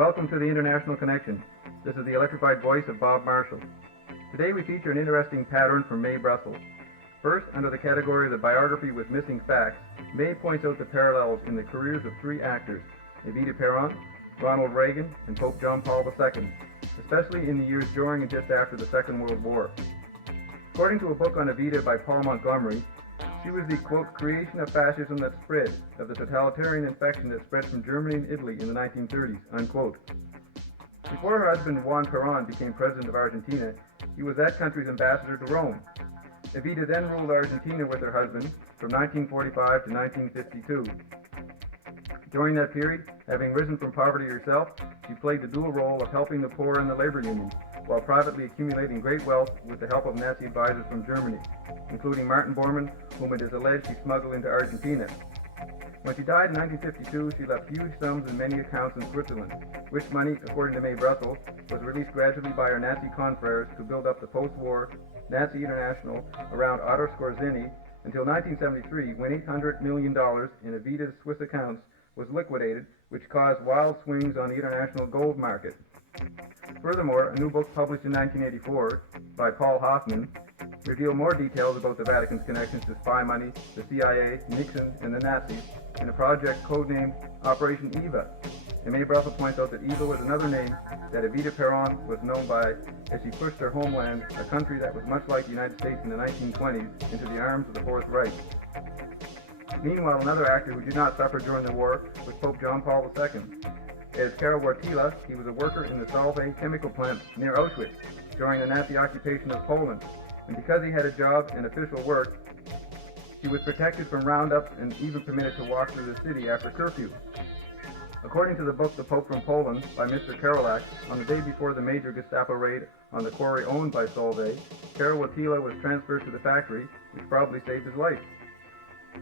Welcome to the International Connection. This is the electrified voice of Bob Marshall. Today we feature an interesting pattern from May Brussels. First, under the category of the biography with missing facts, May points out the parallels in the careers of three actors, Evita Peron, Ronald Reagan, and Pope John Paul II, especially in the years during and just after the Second World War. According to a book on Evita by Paul Montgomery, she was the, quote, creation of fascism that spread, of the totalitarian infection that spread from Germany and Italy in the 1930s, unquote. Before her husband Juan Perón became president of Argentina, he was that country's ambassador to Rome. Evita then ruled Argentina with her husband from 1945 to 1952. During that period, having risen from poverty herself, she played the dual role of helping the poor and the labor unions, while privately accumulating great wealth with the help of Nazi advisors from Germany, including Martin Bormann, whom it is alleged she smuggled into Argentina. When she died in 1952, she left huge sums in many accounts in Switzerland, which money, according to May Brussels, was released gradually by her Nazi confreres to build up the post-war Nazi International around Otto Skorzeny until 1973, when $800 million in Evita's Swiss accounts was liquidated, which caused wild swings on the international gold market. Furthermore, a new book published in 1984 by Paul Hoffman revealed more details about the Vatican's connections to spy money, the CIA, Nixon, and the Nazis in a project codenamed Operation Eva. And May Brussels points out that Eva was another name that Evita Peron was known by as she pushed her homeland, a country that was much like the United States in the 1920s, into the arms of the Fourth Reich. Meanwhile, another actor who did not suffer during the war was Pope John Paul II. As Karol Wojtyla, he was a worker in the Solvay chemical plant near Auschwitz during the Nazi occupation of Poland, and because he had a job and official work, he was protected from roundups and even permitted to walk through the city after curfew. According to the book The Pope from Poland by Mr. Karolak, on the day before the major Gestapo raid on the quarry owned by Solvay, Karol Wojtyla was transferred to the factory, which probably saved his life.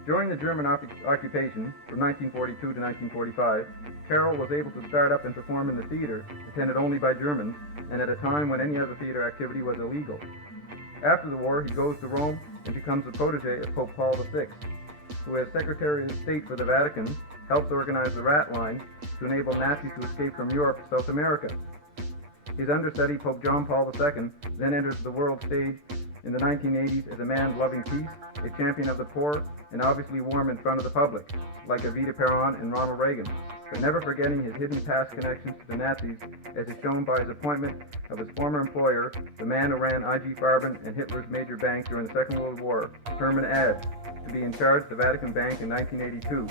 During the German occupation, from 1942 to 1945, Karol was able to start up and perform in the theater, attended only by Germans, and at a time when any other theater activity was illegal. After the war, he goes to Rome and becomes the protege of Pope Paul VI, who, as Secretary of State for the Vatican, helps organize the Rat Line to enable Nazis to escape from Europe to South America. His understudy, Pope John Paul II, then enters the world stage in the 1980s as a man loving peace, a champion of the poor, and obviously warm in front of the public, like Evita Peron and Ronald Reagan, but never forgetting his hidden past connections to the Nazis, as is shown by his appointment of his former employer, the man who ran IG Farben and Hitler's major bank during the Second World War, Hermann Abbe, to be in charge of the Vatican Bank in 1982.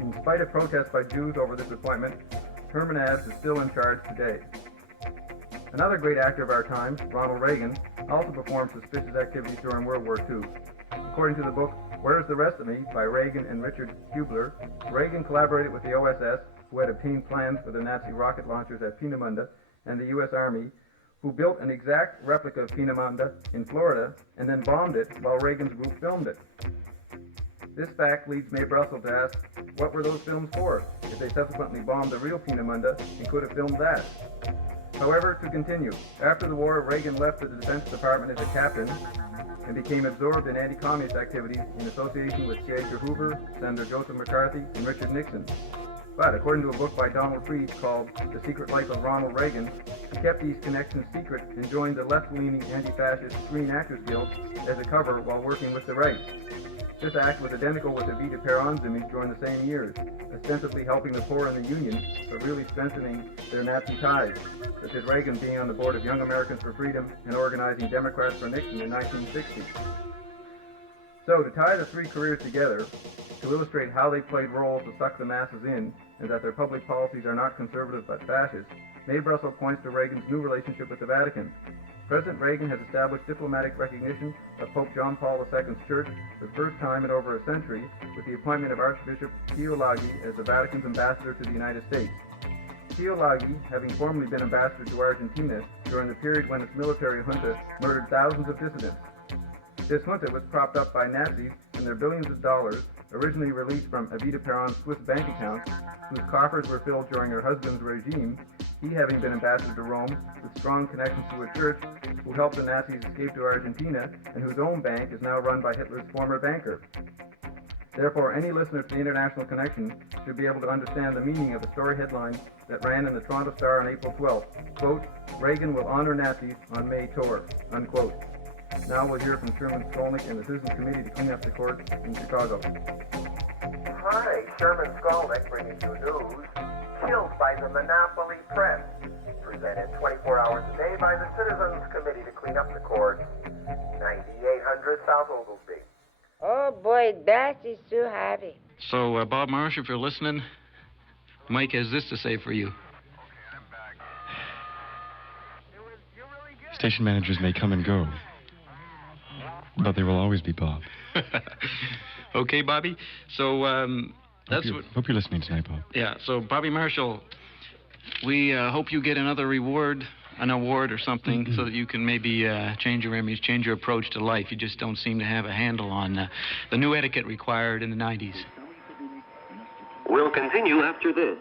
In spite of protests by Jews over this appointment, Hermann Abbe is still in charge today. Another great actor of our time, Ronald Reagan, also performed suspicious activities during World War II. According to the book Where's the Rest of Me by Reagan and Richard Hubler, Reagan collaborated with the OSS, who had obtained plans for the Nazi rocket launchers at Peenemünde, and the U.S. Army, who built an exact replica of Peenemünde in Florida and then bombed it while Reagan's group filmed it. This fact leads May Brussels to ask, what were those films for, if they subsequently bombed the real Peenemünde and could have filmed that? However, to continue, after the war, Reagan left the Defense Department as a captain and became absorbed in anti-communist activities in association with J. Edgar Hoover, Senator Joseph McCarthy, and Richard Nixon. But according to a book by Donald Freed called The Secret Life of Ronald Reagan, he kept these connections secret and joined the left-leaning anti-fascist Screen Actors Guild as a cover while working with the right. This act was identical with Evita Peron's image during the same years, ostensibly helping the poor and the Union, but really strengthening their Nazi ties, such as Reagan being on the board of Young Americans for Freedom and organizing Democrats for Nixon in 1960. So, to tie the three careers together, to illustrate how they played roles to suck the masses in, and that their public policies are not conservative but fascist, May Brussels points to Reagan's new relationship with the Vatican. President Reagan has established diplomatic recognition of Pope John Paul II's Church for the first time in over a century with the appointment of Archbishop Ecology as the Vatican's ambassador to the United States. Ecology, having formerly been ambassador to Argentina during the period when its military junta murdered thousands of dissidents. This junta was propped up by Nazis and their billions of dollars, originally released from Evita Peron's Swiss bank accounts, whose coffers were filled during her husband's regime, he having been ambassador to Rome with strong connections to a church who helped the Nazis escape to Argentina and whose own bank is now run by Hitler's former banker. Therefore, any listener to the International Connection should be able to understand the meaning of the story headline that ran in the Toronto Star on April 12th. Quote, Reagan will honor Nazis on May tour, unquote. Now we'll hear from Sherman Skolnick and the Citizens Committee to Clean Up the Court in Chicago. Hi, Sherman Skolnick bringing you news. Killed by the monopoly press. Presented 24 hours a day by the Citizens Committee to Clean Up the Court. 9800 South Oglesby. Oh boy, that is too happy. So, Bob Marsh, if you're listening, Mike has this to say for you. Station managers may come and go, but they will always be Bob. Okay, Bobby. So, that's what... Hope you're listening tonight, Bob. Yeah, so, Bobby Marshall, we hope you get another reward, an award or something, so that you can maybe change your image, change your approach to life. You just don't seem to have a handle on the new etiquette required in the 90s. We'll continue after this.